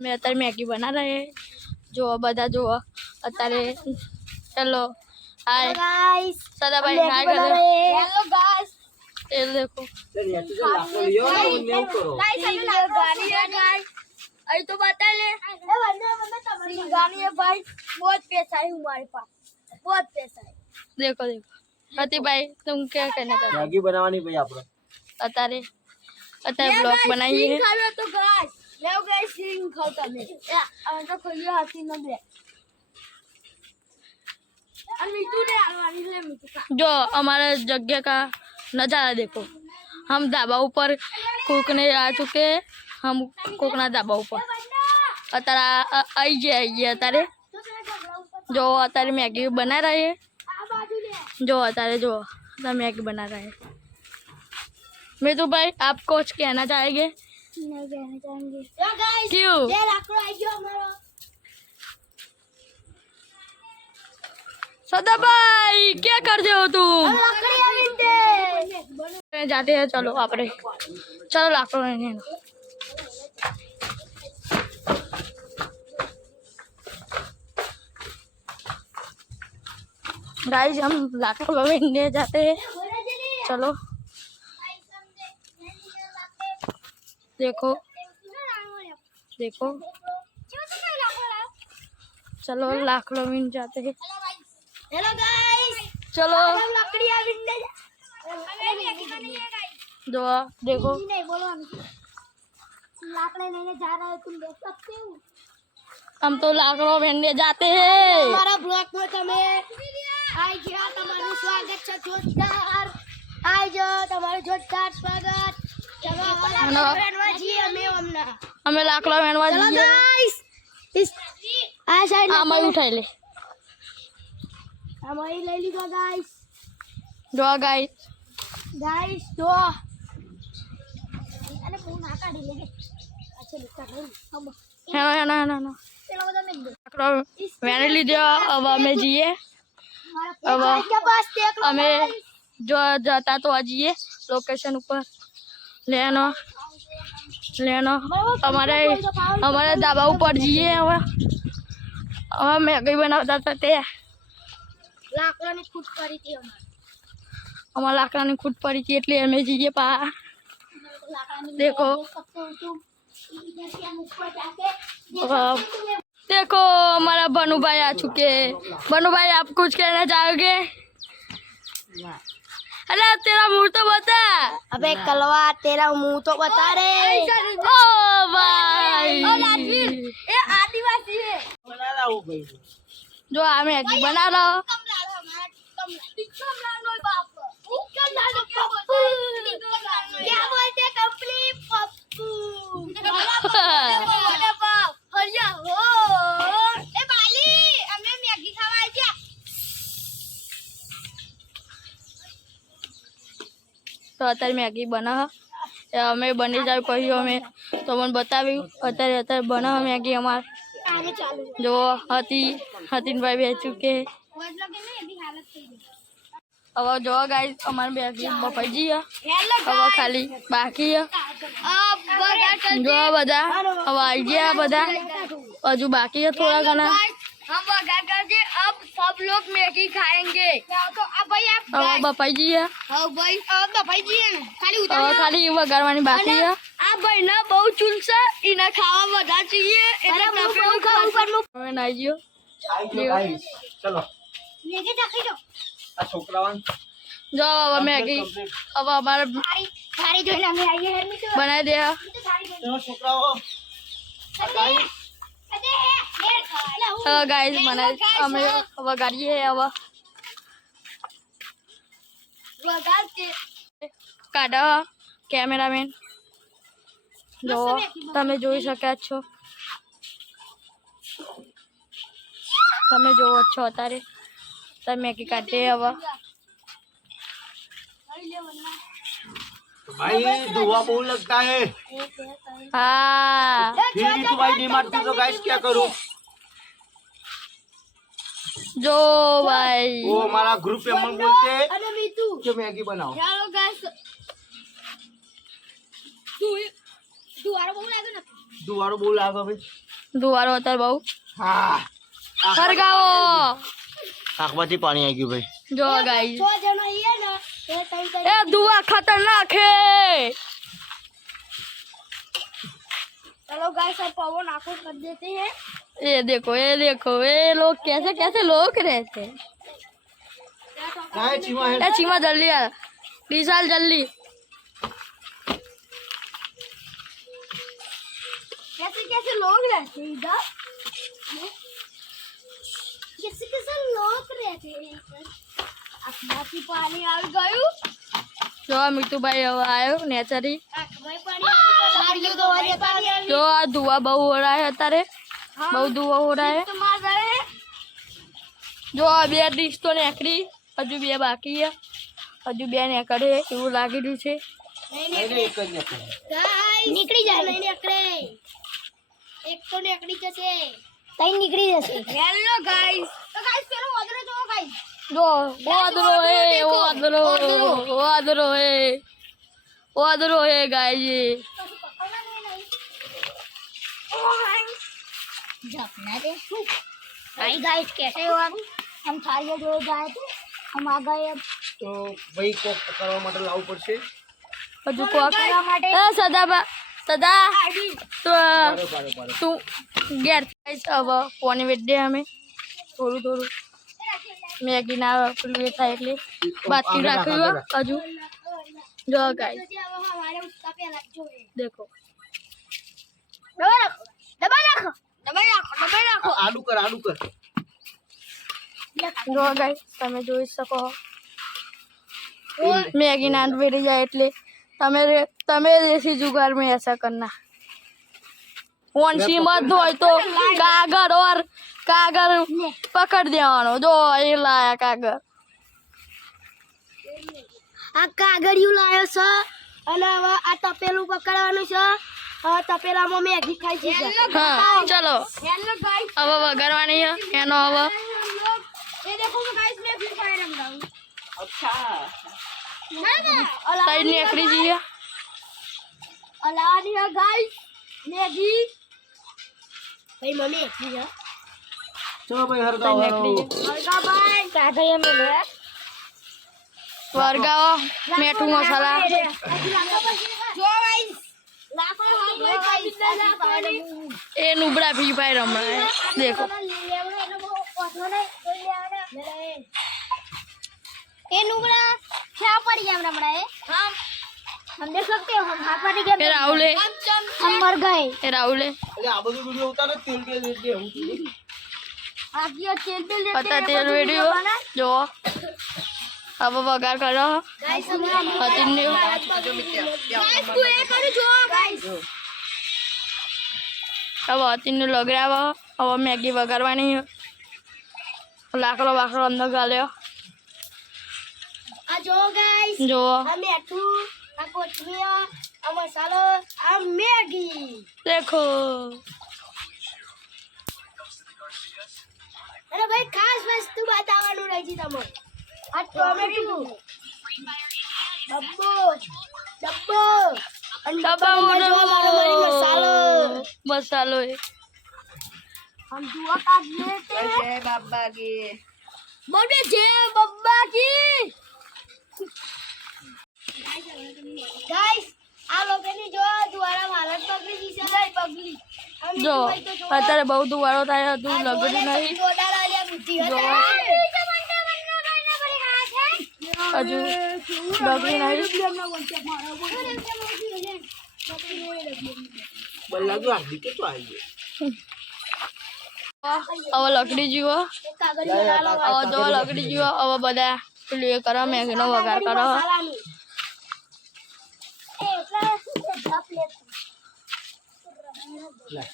मैं अतारे मैगी बना रहे हैं जो बता जो अतारे चलो हाय गाइस सदा भाई हाय कर हेलो गाइस ये देखो अरे तो बता ले गानी है भाई बहुत पैसा है हमारे पास बहुत पैसा है देखो देखो हती भाई तुम क्या कहना चाहते हो मैगी बनावानी भाई आप अतारे अतारे ब्लॉग बनाइए तो गाइस ले गाइस सिंग खाओ तमे या तो खोलियो हाथी न दे मीठू ने आलवानी ले मीठू का जो हमारे जगह का नज़ारा देखो हम ढाबा ऊपर कूकने आ चुके हैं हम कोकना ढाबा ऊपर अतारा आई जाइए अतारे जो अतारे मैगी बना रहे हैं जो अतारे जो मैगी बना रहे हैं मैं तो भाई आप कुछ कहना चाहेंगे नहीं कहना चाहेंगे क्यों ये लाकड़ो आई गयो हमारो सदा भाई क्या कर रहे हो तुम लकड़ी आली दे जाते हैं चलो आप रे चलो लाकड़ो लेने गाइस हम लाकड़ो लेने जाते हैं चलो देखो देखो चलो लाकड़ो में जाते हैं हेलो गाइस चलो लकड़ी आली दे जो देखो नहीं बोलो लाकड़े लेने जा रहे हो तुम देख सकते हो हम तो लाकड़ो भेजने जाते हैं हमारा ब्लॉग में તમે आई गया તમારું સ્વાગત છે જોરદાર आई जो તમારું જોરદાર સ્વાગત ચલો ફ્રેન્ડવા જી અમે હમણાં हमें लाकड़ो भेजवा चलो दीजिए गाइस इस आ साइड मैं उठाई ले हमारी ले लीजिए गाइस जो गाइस गाइस तो अरे फोन आ काढी ले अच्छा लिखा नहीं हम है ना चलो बता मैं लाकड़ो मैंने ली दिया अब हमें जिए अब के पास देख लो हमें जो जाता तो आजिए लोकेशन ऊपर लेना हमारे हमारे ढाबा ऊपर जिए अब मैगी बनाता थे लाकड़ा ने खुद करी थी हमारा लाकड़ा ने खुद पड़ी थी એટલે અમે જઈએ પા देखो देखो हमारा बनू भाई आ चुके हैं बनू भाई आप कुछ कहना चाहोगे अरे तेरा मुंह तो बता अबे कलवा तेरा मुंह तो बता रे ओ भाई ये आदिवासी है बना रहा हूँ भाई जो आप मैगी बना रहा हो क्या बोलते कंपनी पप्पू हरिया हो ए बाली हमें मैगी खावा છે तो अत्यारे मैगी बना અમે બની જાય કહ્યું અમે તમને બતાવ્યું અત્યારે અત્યારે બના મેગી અમાર आगे चालू जो हतीनભાઈ બેચું કે मतलब कि नहीं अभी हालत થઈ ગઈ હવે જો ગાઈસ અમાર મેગી બફાઈ ગઈ હેલો હવે ખાલી બાકી अब बगा જો બધા હવે આવી ગયા બધા હજુ બાકી है थोड़ा घना हम बगा करके अब सब लोग मैगी खाएंगे तो अब भाई आप હવે બફાઈ ગઈ हाँ भाई अब भाई जी है खाली હવે ખાલી વઘારવાની બાકી है આ ભાઈ ના બહુ ચૂલશે એને ખાવા બધા જોઈએ એટલે તમે ઉપર હવે નાઈ ગયો आई जो गाइस चलो મેગી ચાખી દો आ छोकरावन જો હવે મેગી હવે અમારે સારી જોઈને અમે આવીએ હે મીઠું બનાવી દે चलो छोकराओ गाइस અરે હેર ખાવા હવે ગાઈસ બનાવી અમે વઘારીએ હવે વગાડ કે કાઢો કેમેરામેન જો તમે જોઈ શક્યા છો તમે જોવો છો અત્યારે તમે મેગી કાઢે હવે भाई धुआं बहुत लगता है हाँ फिर भी तो भाई नहीं मारती तो गाइस क्या करूं जो भाई वो हमारा ग्रुप मेंबर बोलते हैं અને મીઠું कि मैगी बनाओ ચાલો ગાઈસ તું આરો બહુ લાગે ને ધુવારો બહુ લાગે ભાઈ. ધુવારો અત્યારે બહુ હા ફરગાવો આંખમાંથી પાણી આવી ગયું ભાઈ. જો ગાઈસ 6 જણો છીએ ને એ ત્રણ ए धुआं खतरनाक है चलो गाइस अब पवन आंखों कर देते हैं ये देखो ये लोग कैसे कैसे लोग रहते हैं કાંઈ ચીમા હે. ए चीमा जल्दी आ विशाल जल्दी कैसे कैसे लोग रहते हैं इधर कैसे कैसे लोग रहते हैं आँखમાંથી પાણી આવી ગયું जो मीठू भाई आयो नेचरी આંખમાં પાણી આવી ગયું દોવારે પાણી આવી जो आ धुआं बहु हो रहा है अतारे बहुत धुआं हो रहा है તો માર ગયે जो आ બે ડીશ તો નેકરી હજુ બે બાકી છે હજુ બે નેકડે એવું લાગી રહ્યું છે નહીં, નહીં, એક જ નથી. ગાઈસ નીકળી જાય નહીં નીકળે એક તો નીકળી જશે તઈ નીકળી જશે હેલો ગાઈસ તો ગાઈસ પેલો વાદળો જોવો ગાઈસ जो वादरो है गाइस ये गाइस कैसे हो हम थालिया जो गए थे हम आ गए अब તો ભાઈ કોક કરવા માટે લાવવું પડશે. हजू को सदा तो પાડો. तू गैर अब पानी वेट दे हमें थोड़ू थोड़ू मैगी ना पेલું એ થાય એટલે બાકી રાખ્યું હજુ જો ગાઈસ हमारे उसका पे अलग जो है देखो दबा रखो આલુ કર જો ગાઈસ તમે જોઈ શકો मैगी ना वेरी जाए એટલે તમે देसी जुगाड़ में ऐसा करना वंशी मत હોય તો કાગળ પકડ દેવાનો જો એ લાયા કાગળ આ કાગળિયું લાયો છે અને હવે આ તપેલું પકડવાનું છે હવે તપેલામાં મેગી ખાઈ છે હા ચલો હેલો ગાઈસ હવે વઘારવાની છે એનો હવે ये देखो मैं गाइस मैं फ्री फायर रंग रहा हूं અચ્છા સાઈડ ની એકડી જઈએ अलानी है गाइस मैगी भाई मम्मी एक है ચલો ભાઈ સાઈડ હરગાવો. ની એકડી और भाई कागड़िया में ले વરગાવો મીઠું મસાલા जो गाइस लाखों हाथ में गाइस लाखों એ નુબડા ફ્રી ફાયર રમણા है देखो ये नुबड़ा क्या पड़ गया हमरा है हम देख सकते हो हम हाथ पानी के એ રાहुલે हम मर गए એ રાहुલે એટલે આ બધું વિડીયો ઉતારે તેલ કે દે હું आगे तेल तेल देते પતા તેલ વેડ્યો જો હવે વઘાર કરો गाइस પતિને गाइस तू ये कर जो गाइस હવે અતિને લગડાવો હવે મેગી વઘારવાની છે લાકડો વાકડો અંદર ગાલ્યો आ जो गाइस જો आ मेठू आ कोथमीर आ मसालो आ मैगी देखो अरे भाई खास वस्तु बतावવાનું રહી છે તમને આ ટોમેટો ડબ્બો અને ડબ્બામાં જો મારો મસાલો મસાલો है हम दुआ काट लेते हैं जय बाबा की बोले जय बाबा की गाइस आ लोगोनी जो द्वारा भारत पगली जी से नहीं पगली हम જો અત્યારે બહુ દુવાળો થાય હતું લગડી નહીં જોડા લાલિયા બુદ્ધિ જો હજુ લગડી નહીં બલ્લા જો આધી કે તો આવી ગયો. હવે લકડી જીવો હવે જો લકડી જીવો હવે બધા પેલું એ કરો મેગીનો વઘાર કરો લે.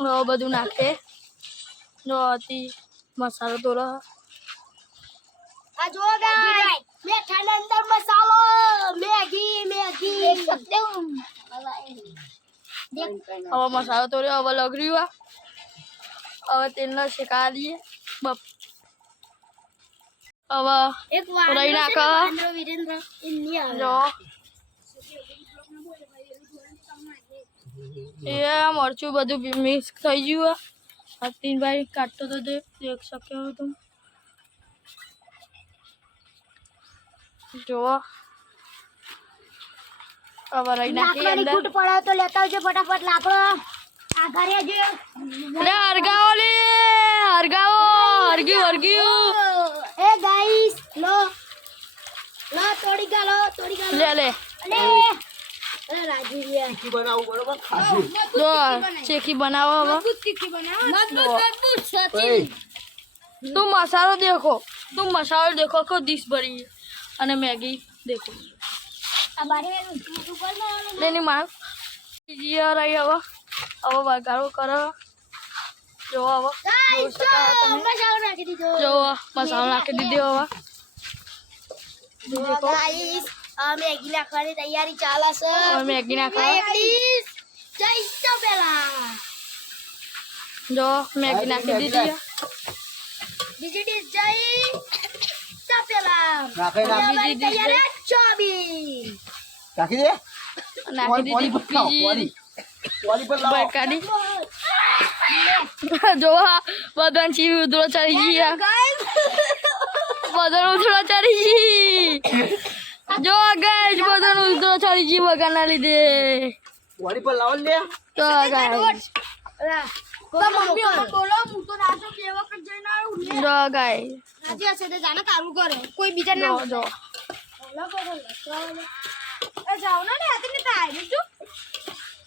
હવે બધું નાખે જો અતિ મસાલો તોડો आ जो गाइस मीठा अंदर मसालो मैगी देख सकते हो હવે મસાલો તોડ્યો હવે લગડ્યું હવે તેલનો શેકા દઈએ બપ હવે एक रही नाका। वीरेंद्र इन्नी आ જો એ મરચું બધું મિક્સ થઈ ગયું અતીનભાઈ કાઢતો તો દેખ શક્યો હતો જો હવે રહી નાખી લાકડાની અંદર ખૂટ પડે તો લેતા આવજો ફટાફટ લાકડો આ ઘરે જો લે હરગાવો લે હરગાવો હરગ્યું એ ગાઈસ લો તોડી ગાલો લે લે અલે અરે રાજુ યાર તીખી બનાવું બરોબર ખાસું જો ચેકી બનાવો હવે ઓય, તું મસાલો દેખો કો ડીશ ભરી અને મેગી દેખો આ બારે ઉપર લેની માં જીયા રહી હવે વઘારો કરો જો હવે જોઈ શકો તમે મસાલો નાખી દીધો જો મસાલો નાખી દીધો હવે દેખો ગાઈસ આ મેગી નાખવાની તૈયારી ચાલે છે હવે મેગી નાખો પ્લીઝ જઈસ્તો પેલા જો મેગી નાખી દીધી બીજી ડીશ જઈ તો પેલા નાખે અમારી તૈયારી ચોબી નાખી દે નાખી દીધી બીજી વાલી પર લાવો બરકાડી જો બધાને ચીવી ઉધરો ચડી ગયા બધાને ઉધરો ચડી ગઈ જો ગાઈસ બધાને ઉધરો ચડી ગઈ વગાના લીધે વાલી પર લાવો લે તો ગાઈસ બોલો હું તો નાચો બે વખત જઈને આવ્યું જો ગાઈસ આજે હશે તો જાને કારું કરે કોઈ બીજા જો ના જો એ જાવ ને હાથે ને તાય બીજું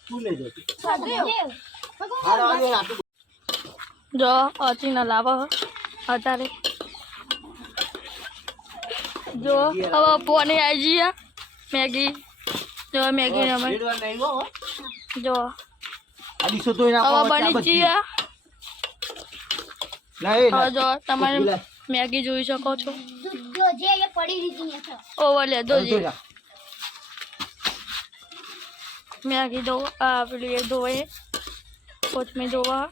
તું લઈ જા સાદે હાર આવે નાટુ જો અચીને લાવો અત્યારે જો હવે પોની આવી જઈએ મેગી જો મેગી અમે રેડવા નહીં હો જો આ દીસો તો હવે નાખો બની જઈએ નહીં હવે જો તમારે મેગી જોઈ શકો છો જો જે એ પડી રીતી ને છે ઓવર લે દો જી મેગી દો પેલી ધોવે કોથમીર ધોવા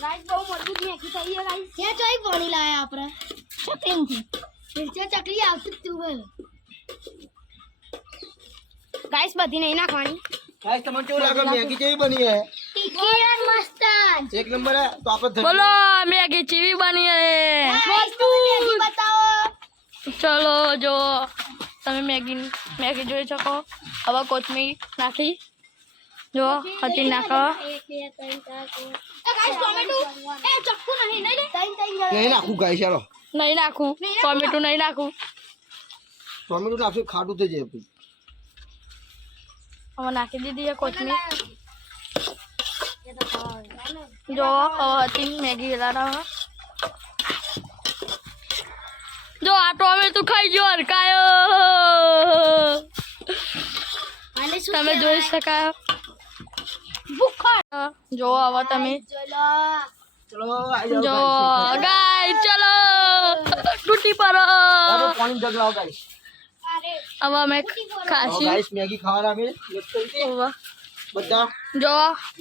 ગાઈસ બહુ મજબૂત મેગી થઈ છે ગાઈસ જે ચોઈ પાણી લાયા આપણે ચકલીથી જે ચકલી આવતી તું બોલ ગાઈસ બધી નહીં નાખવાની ગાઈસ તમને કેવું લાગે મેગી કેવી બની હે તીખી અને મસ્ત એક નંબર હે તો આપણે બોલો મેગી ચીવી બની હે ગાઈસ તમે મેગી બતાવો ચલો જો તમે મેગી જોઈ શકો હવે કોથમીર નાખી જો હજી નાખો એક બે ત્રણ ચાર પાંચ એ ગાઈસ ટોમેટો એ ચક્કુ નહીં લે ત્રણ ત્રણ નહીં નાખું ગાઈસ ચાલો નહીં નાખું ટોમેટું નહીં નાખું ટોમેટો નાખશું ખાટું થઈ જાય પછી હવે નાખી દીધી છે કોથમીર જો હવે હતી મેગી લારા જો આ ટોમેટું ખાઈ ગયો હરકાયો આને શું તમે જોઈ શકાય ભૂખા જો હવે તમે ચલો ચલો આઈ જો જાઓ ગાય ચલો તૂટી પડો પાણી જગ લાવો ગાઈસ અરે હવે અમે ખાસી ગાઈસ મેગી ખાવાના અમે એક કરી હવે બધા જો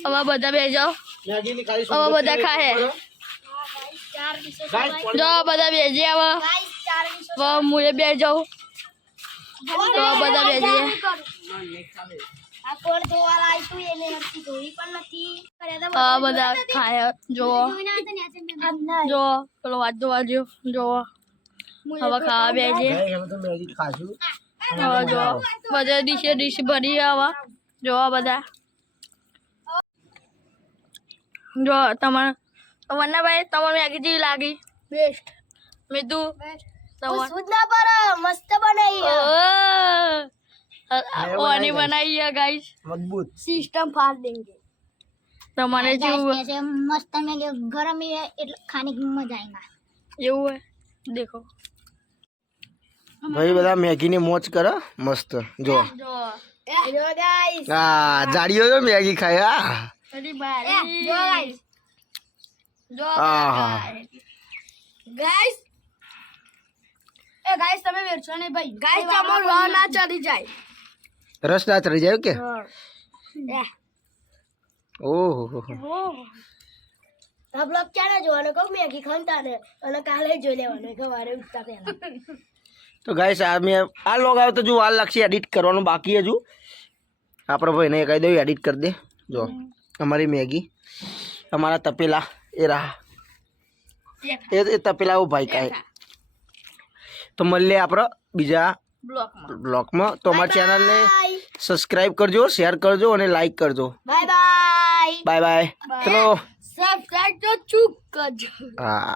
હવે બધા બે જાઓ મેગી ની ખાલી હવે બધા ખાહે ચાર ડીશો ગાઈસ જો બધા બેજે હવે ગાઈસ ચાર ડીશો હવે મુએ બે જાઉં તો બધા બેજે આ કોણ ધોવાળા આવ્યું તું એને હરખી ધોઈ પણ નથી હવે બધા ખાય જો જો પેલો વાત જોવા જો જો હવે ખાવા બેજે ગાઈસ અમે તો મેગી ખાશું હવે જો બધા ડીશ ભરી હવે જો બધા જો તમારે ભાઈ તમારે મેગી જેવી લાગી બેસ્ટ મીધુ તમારે સુધના પર મસ્ત બનાવી ઓની બનાવી છે ગાઈસ મજબૂત સિસ્ટમ फाड़ देंगे તમારે જેવું जैसे मस्त में गरम ही है એટલે खाने की मजा आएगा એવું હોય દેખો ભાઈ બધા મેગી ની મોજ કરો મસ્ત જો જો हेलो गाइस આ જાડીઓ તો મેગી ખાય આ અરે ભાઈ जो गाइस જો આહા. गाइस ए गाइस તમે વેરછો ને ભાઈ ગાइस તમારો લો ના ચડી જાય રસ ના ચડી જાય કે ઓહો आप लोग क्या ना जो को मैगी खानता ने અને કાલે જોઈ લેવાનું કે વારે ઉઠતા પહેલા તો ગાઈસ આ લોગ આવે તો જો વાર લાગશે એડિટ કરવાનું બાકી હજુ આપણો ભાઈને કહી દઉં એડિટ કરી દે જો અમારી મેગી અમારા તપેલા એ રહા એ તપેલા ભાઈ કાંઈ તો મળીએ આપણે બીજા બ્લોગમાં તો અમારા ચેનલને સબસ્ક્રાઈબ કરજો શેર કરજો અને લાઈક કરજો બાય બાય બાય બાય ચલો સબસ્ક્રાઇબ તો ચૂક કરજો હા